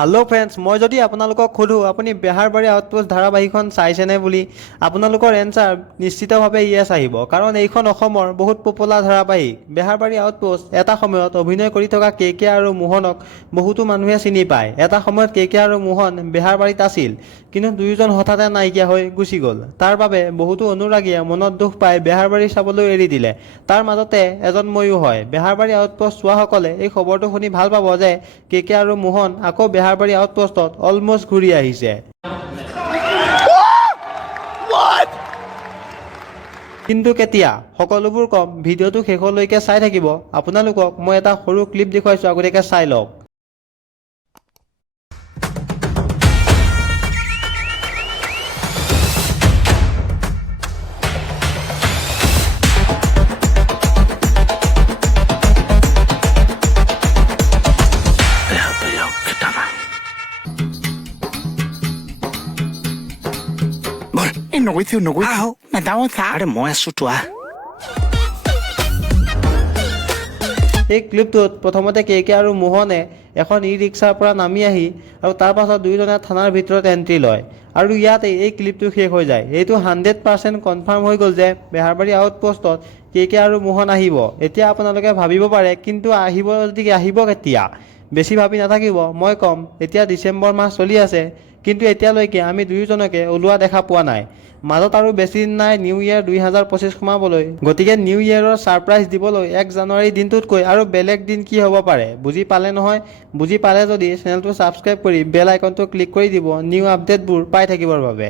Hello' friends, মই যদি আপোনালোকক সোধোঁ আপুনি বেহাৰবাৰী আউটপোষ্ট ধাৰাবাহিকখন চাইছেনে বুলি, আপোনালোকৰ এনচাৰ নিশ্চিতভাৱে ইয়েছ আহিব। কাৰণ এইখন অসমৰ বহুত পপুলাৰ ধাৰাবাহিক। বেহাৰবাৰী আউটপোষ্ট এটা সময়ত অভিনয় কৰি থকা কে আৰু মোহনক বহুতো মানুহে চিনি পায়। এটা সময়ত কে আৰু মোহন বেহাৰবাৰীত আছিল, কিন্তু দুয়োজন হঠাতে নাইকিয়া হৈ গুচি গ'ল। তাৰ বাবে বহুতো অনুৰাগীয়ে মনত দুখ পাই বেহাৰবাৰী চাবলৈ এৰি দিলে। তাৰ মাজতে এজন ময়ো হয়। বেহাৰবাৰী আউটপোষ্ট চোৱাসকলে এই খবৰটো শুনি ভাল পাব যে কে আৰু মোহন আকৌ বেহাৰবাৰী আউটপোষ্টত অলমষ্ট ঘূৰি আহিছে। কিন্তু কেতিয়া? সকলোবোৰ কম, ভিডিঅ'টো শেষলৈকে চাই থাকিব। আপোনালোকক মই এটা সৰু ক্লিপ দেখুৱাইছোঁ, আগতীয়াকৈ চাই লওক। No juicio, no juicio. Me da un zar, মই আছো তোৱা। এই ক্লিপটোত প্ৰথমতে কে আৰু মোহনে এখন ই-ৰিক্সাৰ পৰা নামি আহি আৰু তাৰ পাছত দুয়োজনে থানাৰ ভিতৰত এণ্ট্ৰি লয়। আৰু ইয়াতে এই ক্লিপটো শেষ হৈ যায়। এইটো 100% কনফাৰ্ম হৈ গ'ল যে বেহাৰবাৰী আউটপোষ্টত কে আৰু মোহন আহিব। এতিয়া আপোনালোকে ভাবিব পাৰে, কিন্তু আহিব কেতিয়া? বেছি ভাবি নাথাকিব, মই ক'ম। এতিয়া ডিচেম্বৰ মাহ চলি আছে, কিন্তু এতিয়ালৈকে আমি দুয়োজনকে ওলোৱা দেখা পোৱা নাই। মাজত আৰু বেছি দিন নাই নিউ ইয়েৰ 2025 সোমাবলৈ। গতিকে নিউ ইয়েৰৰ ছাৰপ্ৰাইজ দিবলৈ 1 জানুৱাৰী দিনটোতকৈ আৰু বেলেগ দিন কি হ'ব পাৰে? বুজি পালে নহয়? বুজি পালে যদি চেনেলটো ছাবস্ক্ৰাইব কৰি বেল আইকনটো ক্লিক কৰি দিব নিউ আপডেটবোৰ পাই থাকিবৰ বাবে।